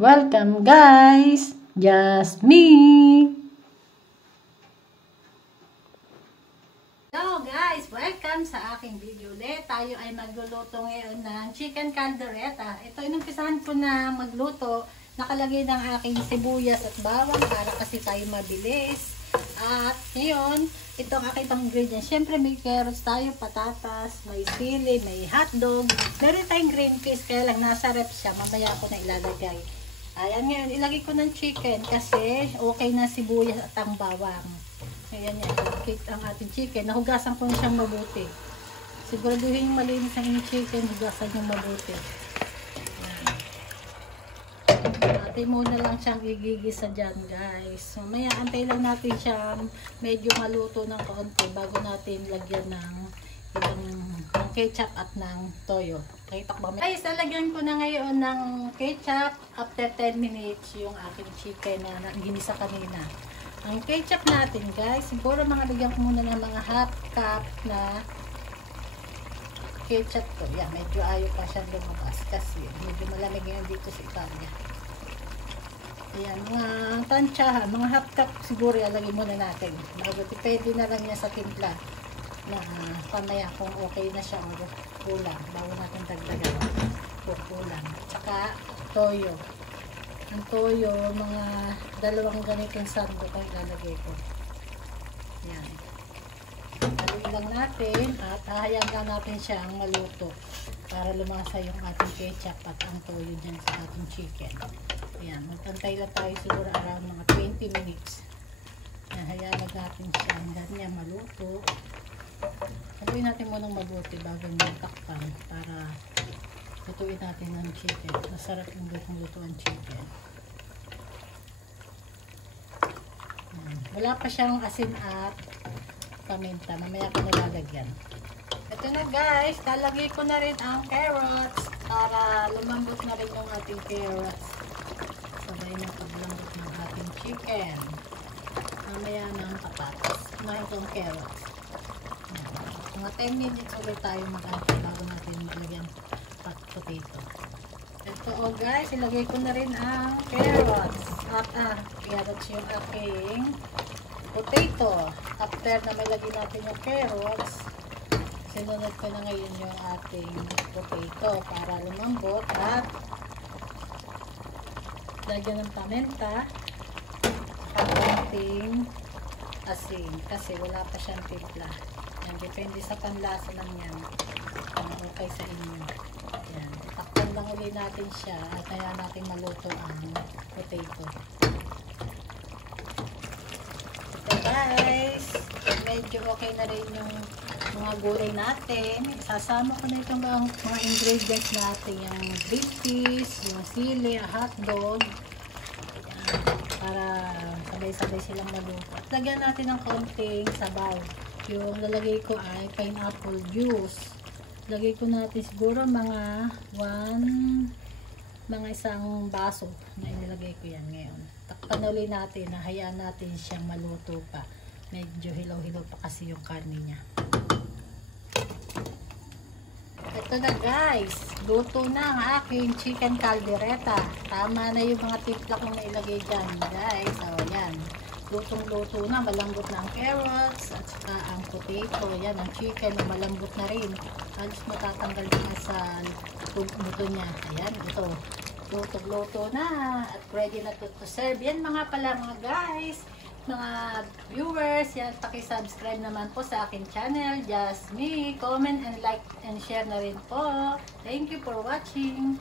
Welcome guys! Just me! Hello guys! Welcome sa aking video ulit. Tayo ay magluluto ngayon ng chicken caldereta. Ito, inumpisahan ko na magluto. Nakalagay ng aking sibuyas at bawang para kasi tayo mabilis. At ngayon, ito ang aking pang ingredients. Siyempre may carrots tayo, patatas, may sili, may hotdog. Meron tayong green peas, kaya lang nasa rep siya. Mamaya ko na ilalagay. Ayan, ngayon ilagay ko ng chicken kasi okay na sibuyas at ang bawang. Ayan yan, ang ating chicken. Nahugasan ko na siyang mabuti. Siguraduhin yung malinis ang inyong chicken, hugasan yung mabuti. Atin muna lang siyang igigisa dyan guys. So, maya antay lang natin siyang medyo maluto ng kaunti bago natin lagyan ng ketchup at ng toyo. Okay, takbang. Guys, lalagyan ko na ngayon ng ketchup after 10 minutes yung aking chicken na ginisa kanina. Ang ketchup natin guys, siguro mga lagyan ko muna ng mga half cup na ketchup to. Yan, medyo ayaw pa siyang lumabas kasi medyo malamig ngayon dito sa Italia. Ayan, mga tansyahan, mga half cup siguro ilalagay muna natin. Pwede na lang yan sa timpla na pamaya kung okay na siya o kulang bago natin dagdagan kung kulang. Tsaka toyo. Ang toyo, mga dalawang ganitong sando ang ilalagay ko. Yan. Haluin lang natin at hahayaan lang natin siyang maluto para lumasa yung ating ketchup at ang toyo dyan sa ating chicken. Yan, magtantay lang tayo siguro around mga 20 minutes. Yan, hayaan lang natin siyang ganyan maluto. Haluin natin munang mabuti bago magtakpan para lutuin natin ng chicken. Masarap yung lutong-luto ang chicken. Yan. Wala pa siyang asin at paminta. Mamaya ko nilalagyan. Ito na guys, lalagay ko na rin ang carrots para lumambot na rin yung ating carrots. Sabay na paglambot ng ating chicken. Mamaya ng patatas. Na itong carrots. Mga 10 minutes ulit tayo mag-antay bago natin maglagyan pat potato. Ito guys, ilagay ko na rin ang carrots. At carrots yung aking potato. After na malagyan natin yung carrots, sinunod ko na ngayon yung ating potato para lumambot at lagyan ng paminta at konting asin kasi wala pa siyang timpla. Yan, depende sa panlasa lang yan kung okay sa inyo. Yan, takpan lang ulit natin siya at kaya natin maluto ang potato. So guys, medyo okay na rin yung mga gulay natin. Isasama ko na itong mga ingredients natin, yung green peas, yung sili, hotdog, para sabay-sabay silang maluto. At lagyan natin ng kaunting sabaw. Yung lalagay ko ay pineapple juice. Lagay ko natin siguro mga isang baso na inilagay ko yan ngayon. Takpan ulit natin, hayaan natin siyang maluto pa. Medyo hilaw-hilaw pa kasi yung karne niya. Ito na guys, luto na ang aking chicken caldereta. Tama na yung mga timpla kong nailagay dyan guys. O yan, lutong-luto na, malambot na ang carrots at saka ang potato. Yan, ang chicken na malambot na rin. Halos matatanggal na sa buto niya. Ayan, ito. Luto-luto na at ready na to serve. Yan mga pala mga guys, mga viewers, yan, paki-subscribe naman po sa akin channel, Just Me. Comment and like and share na rin po. Thank you for watching.